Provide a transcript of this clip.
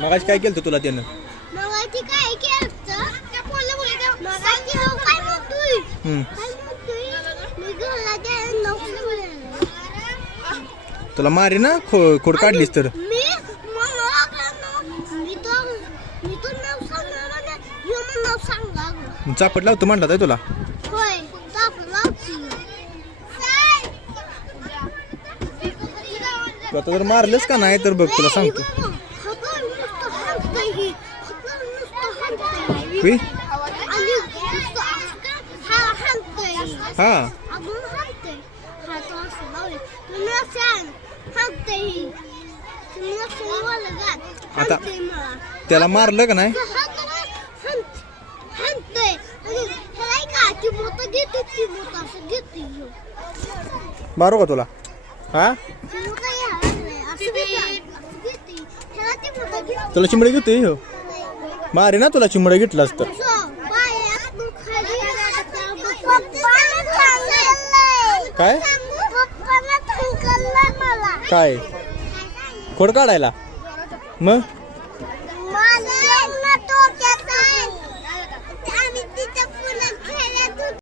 मगाशी काय केलं तुला त्यानं? मगाशी काय केलं? त्या पोरला बोलायचं. मगाशी हो काय म्हणतोय? काय म्हणतोय? मी घरला जायला नको बोलायला. तुला मारे ना खोड काढलीस तर. मी मला लागला मी तो नाव सांगणार म्हणजे ह्यो मला नाव सांगा. चापट लावतो म्हणला ताई तुला. होय चापट लावती. तू आता जर मारलंस का नाही तर बघ तुला सांगतो. कुई? हा आता त्याला मारलं का नाही? मारू का तुला? हा तुला चिमडे घेतोय हो. मारे ना तुला चिमडे घेतलास तर. काय काय खोड काढायला मग